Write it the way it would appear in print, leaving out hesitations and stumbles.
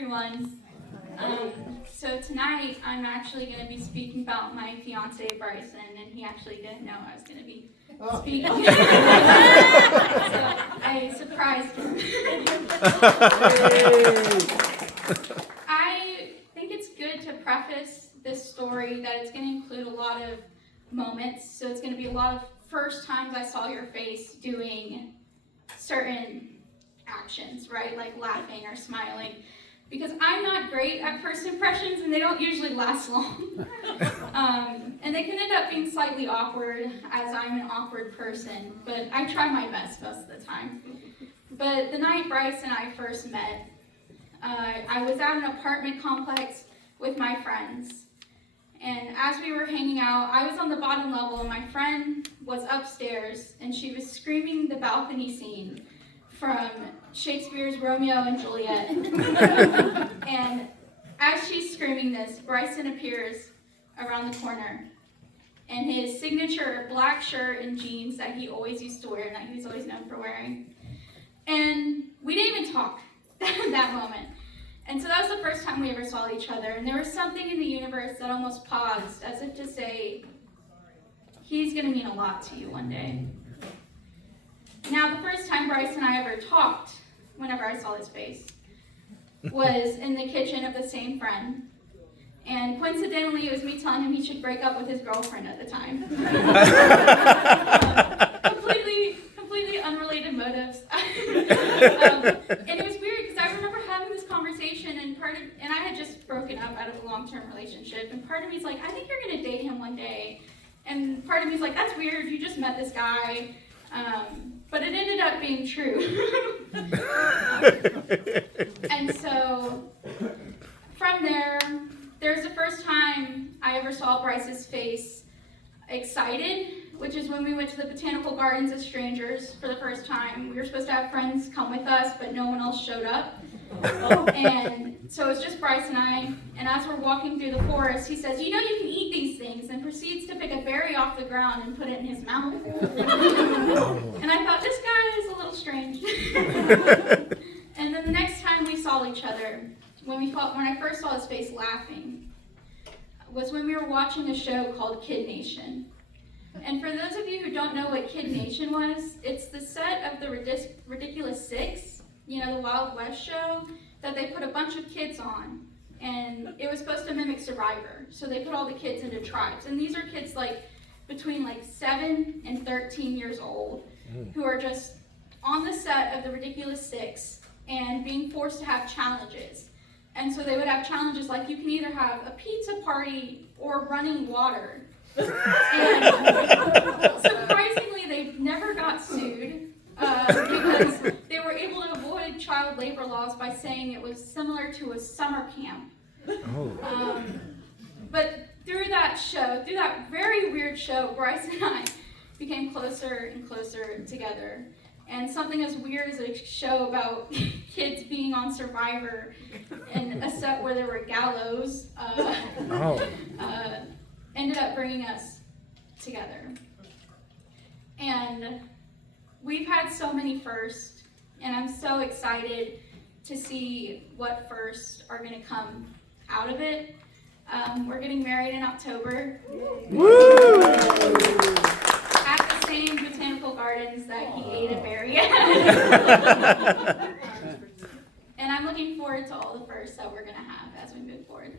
everyone. So tonight I'm actually going to be speaking about my fiance Bryson, and he actually didn't know I was going to be speaking. So I surprised him. I think it's good to preface this story that it's going to include a lot of moments. So it's going to be a lot of first times I saw your face doing certain actions, right? Like laughing or smiling. Because I'm not great at first impressions, and they don't usually last long. And they can end up being slightly awkward, as I'm an awkward person, but I try my best most of the time. But the night Bryce and I first met, I was at an apartment complex with my friends. And as we were hanging out, I was on the bottom level, and my friend was upstairs, and she was screaming the balcony scene from Shakespeare's Romeo and Juliet. And as she's screaming this, Bryson appears around the corner in his signature black shirt and jeans that he always used to wear and that he was always known for wearing. And we didn't even talk that moment. And so that was the first time we ever saw each other. And there was something in the universe that almost paused, as if to say, he's going to mean a lot to you one day. Now, the first time Bryce and I ever talked, whenever I saw his face, was in the kitchen of the same friend. And coincidentally, it was me telling him he should break up with his girlfriend at the time. Completely unrelated motives. And it was weird because I remember having this conversation, and I had just broken up out of a long-term relationship, and part of me's like, I think you're going to date him one day. And part of me's like, that's weird, you just met this guy. But it ended up being true. And so from there's the first time I ever saw Bryce's face excited, which is when we went to the botanical gardens as strangers for the first time. We were supposed to have friends come with us, but no one else showed up. And so it was just Bryce and I, and as we're walking through the forest, he says, you know you can eat these things, and proceeds to pick a berry off the ground and put it in his mouth. And I thought, this guy is a little strange. And then the next time we saw each other, when I first saw his face laughing, was when we were watching a show called Kid Nation. And for those of you who don't know what Kid Nation was, it's the set of the Ridiculous Six, the Wild West show, that they put a bunch of kids on. And it was supposed to mimic Survivor. So they put all the kids into tribes. And these are kids between 7 and 13 years old who are just on the set of the Ridiculous Six and being forced to have challenges. And so they would have challenges like you can either have a pizza party or running water. And surprisingly, they never got sued because they were able to avoid child labor laws by saying it was similar to a summer camp. But through that very weird show, Bryce and I became closer and closer together. And something as weird as a show about kids being on Survivor and a set where there were gallows ended up bringing us together. And we've had so many firsts, and I'm so excited to see what firsts are going to come out of it. We're getting married in October. Woo! At the same botanical gardens that he ate a berry at. And I'm looking forward to all the firsts that we're going to have as we move forward.